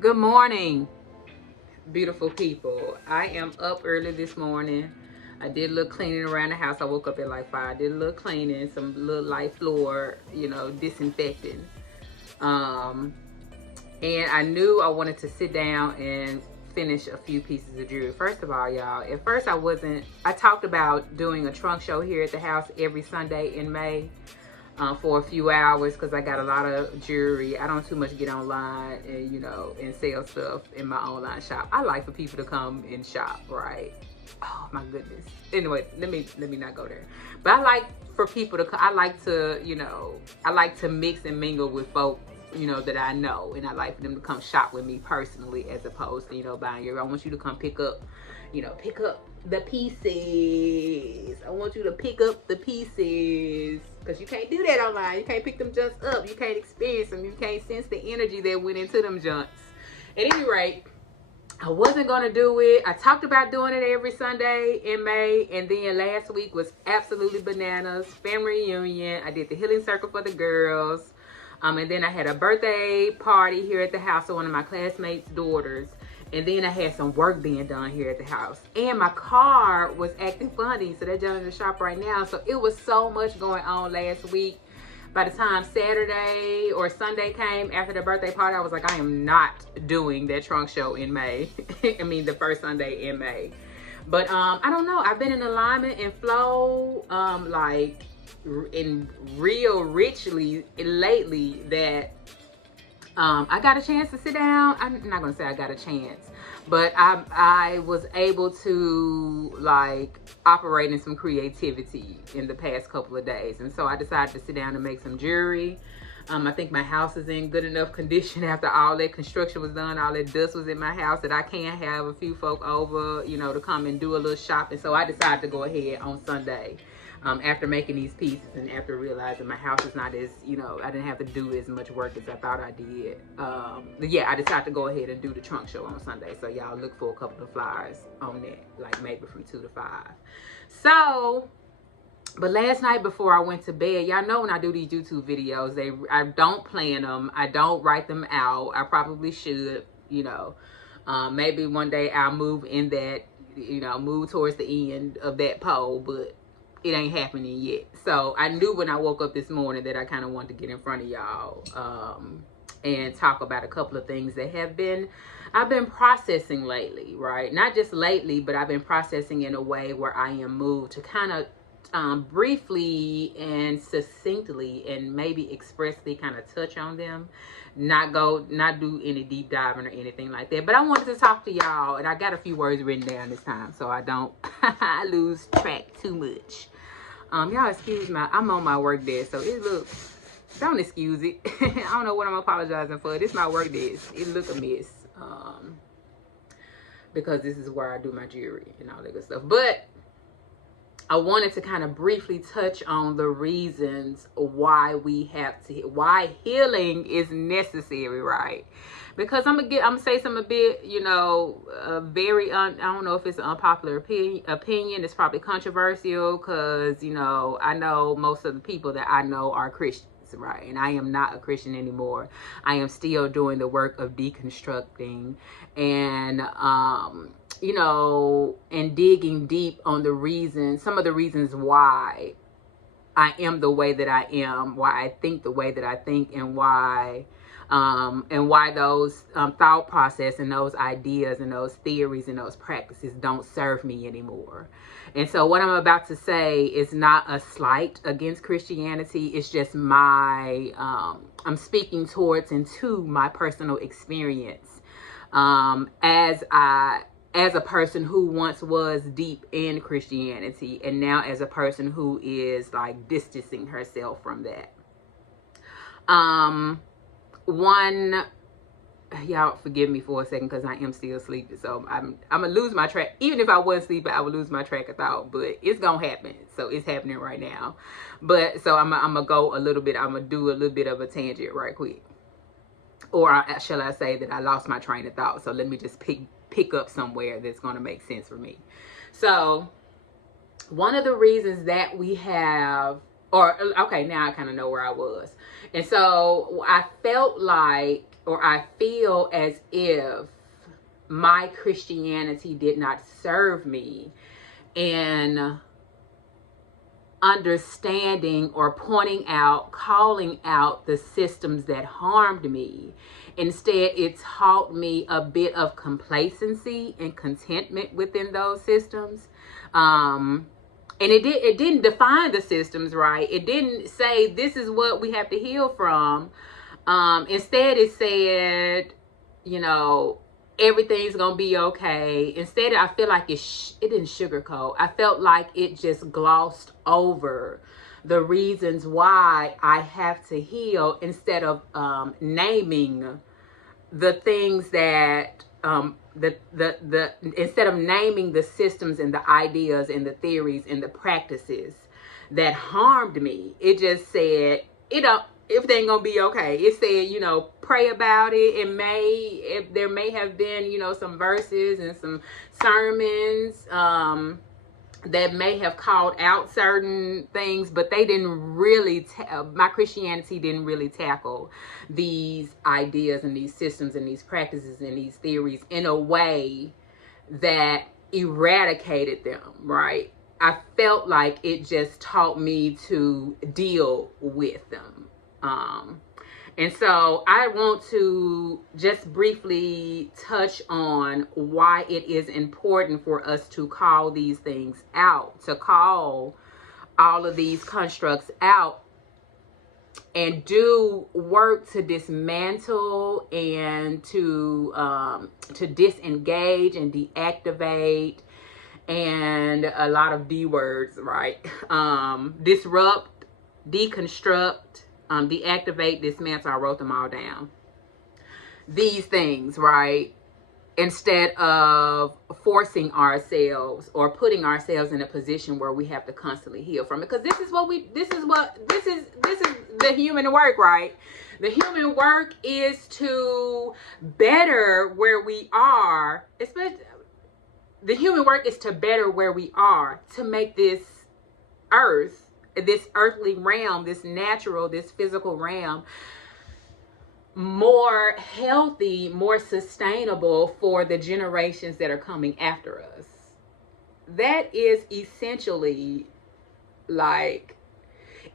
Good morning, beautiful people. I am up early this morning. I did a little cleaning around the house. I woke up at like 5. I did a little cleaning, some little light floor, disinfecting. Um, and I knew I wanted to sit down and finish a few pieces of jewelry. First of all, y'all, at first I talked about doing a trunk show here at the house every Sunday in May. For a few hours because I got a lot of jewelry. I don't too much get online and and sell stuff in my online shop. I like for people to come and shop, right? Oh my goodness. Anyway, let me not go there. But I like for people to I like to, I like to mix and mingle with folk, that I know, and I like for them to come shop with me personally as opposed to, buying your. I want you to come pick up the pieces. I want you to pick up the pieces because you can't do that online. You can't pick them junks up. You can't experience them. You can't sense the energy that went into them junks. At any rate, I wasn't going to do it. I talked about doing it every Sunday in May, and then last week was absolutely bananas. Family reunion. I did the healing circle for the girls. And then I had a birthday party here at the house of one of my classmates' daughters. And then I had some work being done here at the house. And my car was acting funny. So they're down in the shop right now. So it was so much going on last week. By the time Saturday or Sunday came after the birthday party, I was like, I am not doing that trunk show in May. I mean, the first Sunday in May. But I don't know. I've been in alignment and flow, like in real richly lately that I got a chance to sit down. I'm not gonna say I got a chance, but I was able to like operate in some creativity in the past couple of days, and so I decided to sit down and make some jewelry. I think my house is in good enough condition after all that construction was done, all that dust was in my house, that I can have a few folk over, to come and do a little shopping. So I decided to go ahead on Sunday. After making these pieces and after realizing my house is not as, I didn't have to do as much work as I thought I did. I decided to go ahead and do the trunk show on Sunday. So y'all look for a couple of flyers on that, like maybe from 2 to 5. So, but last night before I went to bed, y'all know when I do these YouTube videos, I don't plan them. I don't write them out. I probably should, maybe one day I'll move in that, move towards the end of that pole, but it ain't happening yet. So I knew when I woke up this morning that I kind of wanted to get in front of y'all and talk about a couple of things that I've been processing lately, right? Not just lately, but I've been processing in a way where I am moved to kind of briefly and succinctly and maybe expressly kind of touch on them. Not do any deep diving or anything like that. But I wanted to talk to y'all, and I got a few words written down this time so I don't lose track too much. Y'all excuse I'm on my work desk, so it looks, don't excuse it. I don't know what I'm apologizing for. This is my work desk. It look a mess. Because this is where I do my jewelry and all that good stuff. But I wanted to kind of briefly touch on the reasons why why healing is necessary, right? Because I'm gonna say something a bit, very I don't know if it's an unpopular opinion. It's probably controversial because, I know most of the people that I know are Christians, right? And I am not a Christian anymore. I am still doing the work of deconstructing and, and digging deep on some of the reasons why I am the way that I am, why I think the way that I think, and why those thought process and those ideas and those theories and those practices don't serve me anymore. And so what I'm about to say is not a slight against Christianity. It's just I'm speaking towards and to my personal experience as a person who once was deep in Christianity, and now as a person who is like distancing herself from that. Y'all forgive me for a second because I am still sleeping, so I'm gonna lose my track. Even if I wasn't sleeping, I would lose my track of thought, but it's gonna happen. So it's happening right now. But so I'm gonna go a little bit. I'm gonna do a little bit of a tangent right quick, or shall I say that I lost my train of thought. So let me just pick up somewhere that's going to make sense for me. So one of the reasons that we have or okay, now I kind of know where I was. And so I felt like, or I feel as if my Christianity did not serve me in understanding or pointing out, calling out the systems that harmed me. Instead, it taught me a bit of complacency and contentment within those systems. And it didn't define the systems, right? It didn't say this is what we have to heal from. Instead, it said, you know, everything's gonna be okay. Instead, I feel like it didn't sugarcoat. I felt like it just glossed over the reasons why I have to heal, instead of naming the things that the instead of naming the systems and the ideas and the theories and the practices that harmed me. It just said, you know, everything gonna be okay. It said, you know, pray about it. There may have been, you know, some verses and some sermons that may have called out certain things, but they didn't really, my Christianity didn't really tackle these ideas and these systems and these practices and these theories in a way that eradicated them, right? I felt like it just taught me to deal with them. And so I want to just briefly touch on why it is important for us to call these things out, to call all of these constructs out, and do work to dismantle and to disengage and deactivate, and a lot of D words, right? Disrupt, deconstruct, deactivate, dismantle. I wrote them all down. These things, right? Instead of forcing ourselves or putting ourselves in a position where we have to constantly heal from it. Because this is the human work, right? The human work is to better where we are, especially the human work is to better where we are, to make this earth, this earthly realm, this natural, this physical realm, more healthy, more sustainable for the generations that are coming after us. That is essentially, like,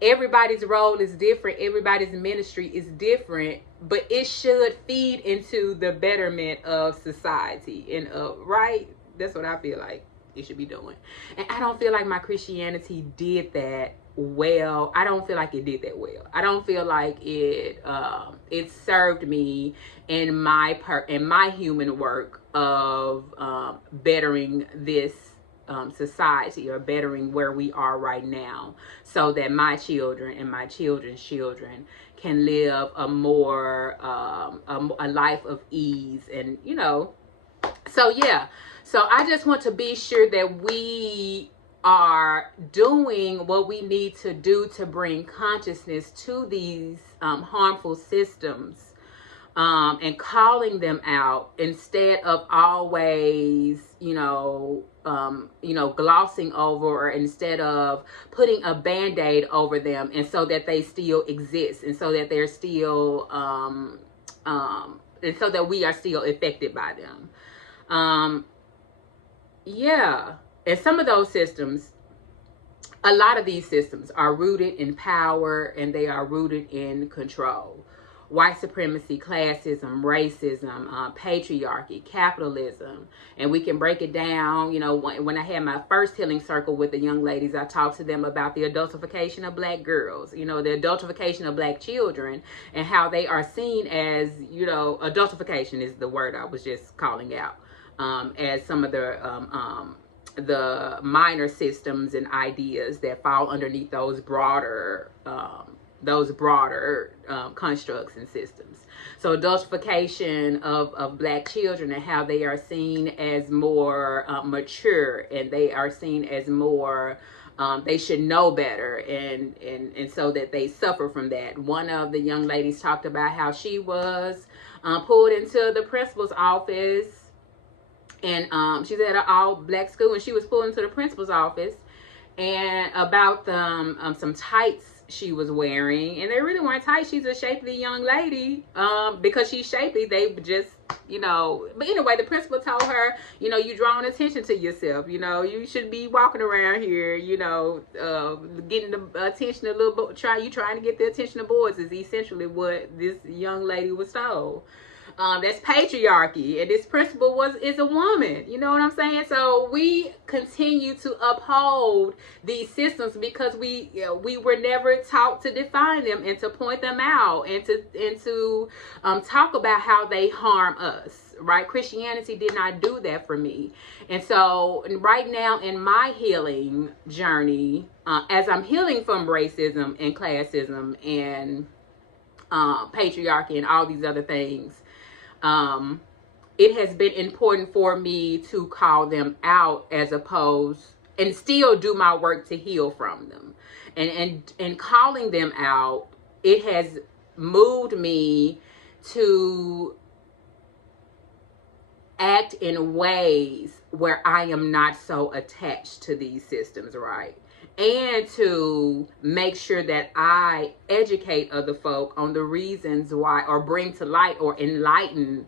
everybody's role is different, everybody's ministry is different, but it should feed into the betterment of society and right? That's what I feel like it should be doing. And I don't feel like my Christianity did that well. I don't feel like it did that well. I don't feel like it served me in my human work of bettering this society, or bettering where we are right now, so that my children and my children's children can live a more a life of ease. And you know, so yeah, so I just want to be sure that we are doing what we need to do to bring consciousness to these harmful systems, and calling them out, instead of always, glossing over, or instead of putting a band-aid over them, and so that they still exist, and so that they're still, and so that we are still affected by them. Yeah. And some of those systems, a lot of these systems are rooted in power, and they are rooted in control. White supremacy, classism, racism, patriarchy, capitalism. And we can break it down. You know, when I had my first healing circle with the young ladies, I talked to them about the adultification of Black girls, you know, the adultification of Black children, and how they are seen as, you know, adultification is the word I was just calling out, as some of the minor systems and ideas that fall underneath those broader constructs and systems. So adultification of Black children, and how they are seen as more mature, and they are seen as more they should know better, and so that they suffer from that. One of the young ladies talked about how she was pulled into the principal's office, and she's at an all Black school, and she was pulled into the principal's office, and about some tights she was wearing, and they really weren't tight. She's a shapely young lady. Because she's shapely, they just, but anyway, the principal told her, you drawing attention to yourself. You should be walking around here, getting the attention of little trying to get the attention of boys is essentially what this young lady was told. That's patriarchy, and this principal is a woman. You know what I'm saying? So we continue to uphold these systems because we were never taught to define them and to point them out and to talk about how they harm us. Right? Christianity did not do that for me, and so right now in my healing journey, as I'm healing from racism and classism and patriarchy and all these other things. It has been important for me to call them out as opposed and still do my work to heal from them. And calling them out, it has moved me to act in ways where I am not so attached to these systems, right? And to make sure that I educate other folk on the reasons why, or bring to light or enlighten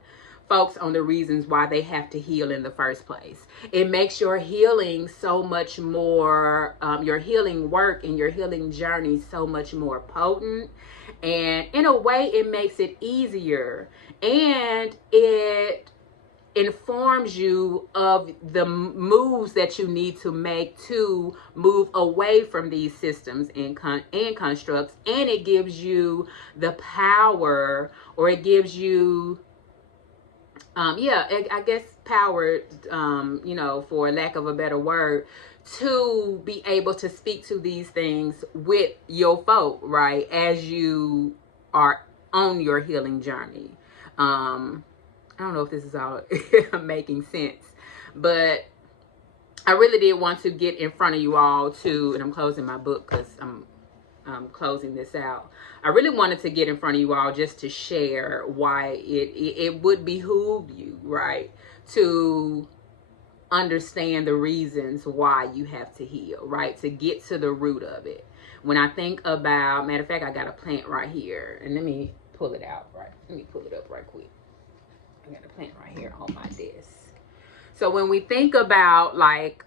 folks on the reasons why they have to heal in the first place. It makes your healing so much more, your healing work and your healing journey so much more potent. And in a way, it makes it easier. And it informs you of the moves that you need to make to move away from these systems and constructs, and it gives you the power, or it gives you I guess power, for lack of a better word, to be able to speak to these things with your folk, right, as you are on your healing journey. I don't know if this is all making sense, but I really did want to get in front of you all and I'm closing my book because I'm closing this out. I really wanted to get in front of you all just to share why it would behoove you, right, to understand the reasons why you have to heal, right, to get to the root of it. When I think about, matter of fact, I got a plant right here, and let me pull it out, right? Let me pull it up right quick. I got a plant right here on my desk. So when we think about like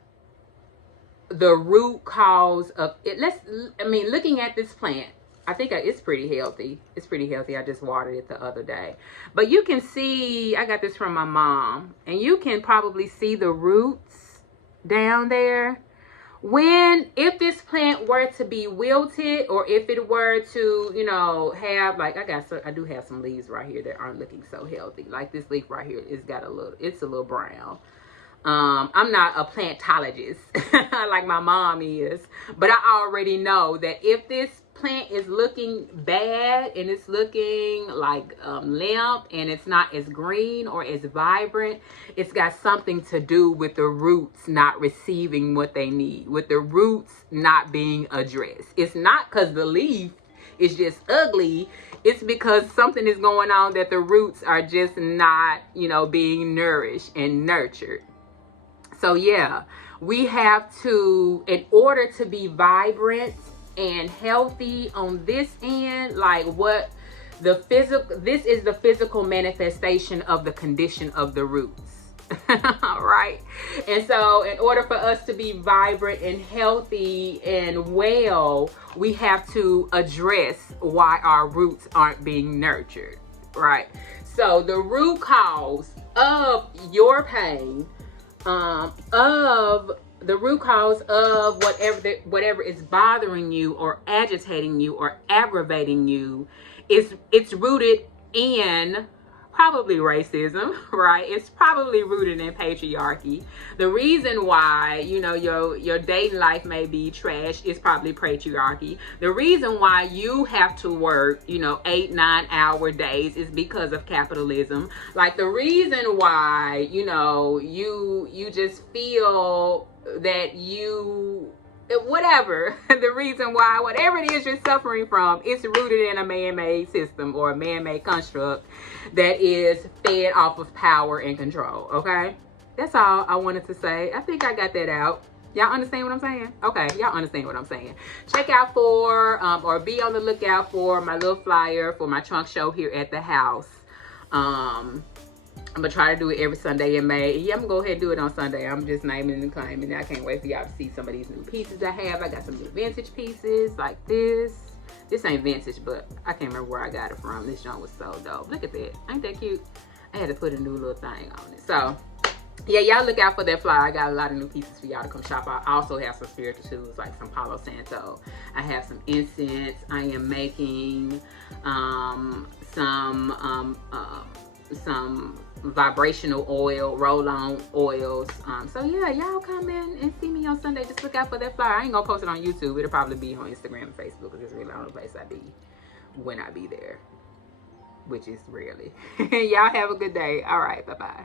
the root cause of it, looking at this plant, I think it's pretty healthy. It's pretty healthy. I just watered it the other day. But you can see, I got this from my mom, and you can probably see the roots down there. If this plant were to be wilted, or if it were to, have, like, I do have some leaves right here that aren't looking so healthy. Like this leaf right here, it's a little brown. I'm not a plantologist like my mom is, but I already know that if this plant is looking bad and it's looking like limp and it's not as green or as vibrant, it's got something to do with the roots not receiving what they need, with the roots not being addressed. It's not because the leaf is just ugly. It's because something is going on that the roots are just not, being nourished and nurtured. So yeah, we have to, in order to be vibrant and healthy on this end, like what this is the physical manifestation of the condition of the roots. Right? And so in order for us to be vibrant and healthy and well, we have to address why our roots aren't being nurtured, right? So the root cause of your pain, of the root cause of whatever is bothering you or agitating you or aggravating you, it's rooted in probably racism, right? It's probably rooted in patriarchy. The reason why, your dating life may be trash is probably patriarchy. The reason why you have to work, 8-9 hour days is because of capitalism. Like the reason why, you just feel that whatever the reason why, whatever it is you're suffering from, it's rooted in a man-made system or a man-made construct that is fed off of power and control. Okay, that's all I wanted to say. I think I got that out. Y'all understand what I'm saying? Okay, y'all understand what I'm saying. Check out for, or be on the lookout for my little flyer for my trunk show here at the house. I'm gonna try to do it every Sunday in May. Yeah, I'm gonna go ahead and do it on Sunday. I'm just naming and claiming. I can't wait for y'all to see some of these new pieces I have. I got some new vintage pieces like this. This ain't vintage, but I can't remember where I got it from. This joint was so dope. Look at that. Ain't that cute? I had to put a new little thing on it. So yeah, y'all look out for that flyer. I got a lot of new pieces for y'all to come shop. I also have some spiritual shoes, like some Palo Santo. I have some incense. I am making some vibrational oil, roll-on oils. So yeah, y'all come in and see me on Sunday. Just look out for that flyer. I ain't gonna post it on YouTube. It'll probably be on Instagram and Facebook, because it's really the only place I be when I be there, which is rarely. Y'all have a good day. All right, bye-bye.